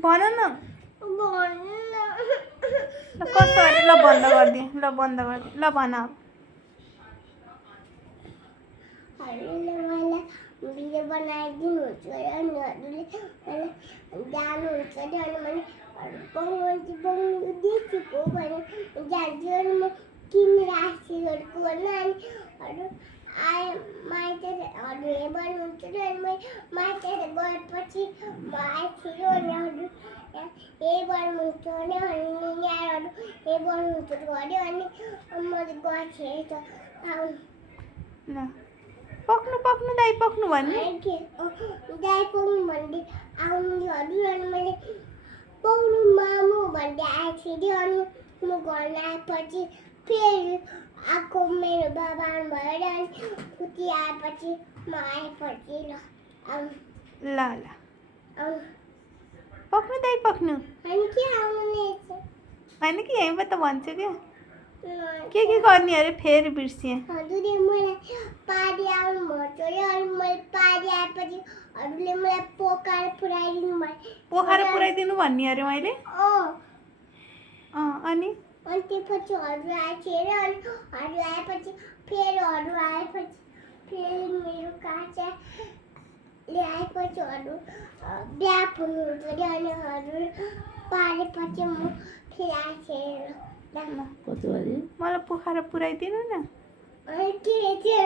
भन न ल कस्तो अरे ल बन्द गरिदिएँ ल बन्द गरिदिएँ ल भन अब भिडियो बनाइदिनुहुन्छ अनि हजुरले जानुहुन्छ अरे अनि मैले पाउनु देखेको भने जान्छु अनि म किनेर आशीर्वादको भन्न अनि आए माइतीहरू हेर्नुहुन्छ अरे अनि मैले माइतीहरू गएपछि म आइसक्यो अनि हजुर हे गर्नुहुन्छ अरे अनि यहाँहरू हे गर्नुहुन्छ अरे अनि मैले गएको ल पक्नु पक्नु दाइ पक्नु भन्ने दाइ पाउनु भन्दै आउनु हजुर अनि मैले पाउनु मामु भन्दै आएको थिएँ अनि म घरमा आएपछि फेरि आएको मेरो बाबा भएर अनि फुती आएपछि म आएपछि ल ल पक्नु दाइ पक्नु अनि के आउनु नै होइन कि यहीँबाट त भन्छु क्या के गर्ने अरे फेरि बिर्सिएँ हजुरले मलाई पारी आउनुभएको अरे अनि मैले पारी आएपछि हजुरले मलाई पोखाएर पुऱ्याइदिनु भयो पोखरा पुऱ्याइदिनु भन्ने अरे मैले अनि त्यसपछि हजुर आएको थियो अरे अनि हजुर आएपछि फेरि हजुर आएपछि फेरि मेरो काका ल्याएपछि हजुर बिहा पुग्नुहुन्छ अरे अनि हजुर पारेपछि म फेरि आएको थिएँ मलाई पोखरा पुऱ्याइदिनु न के थियो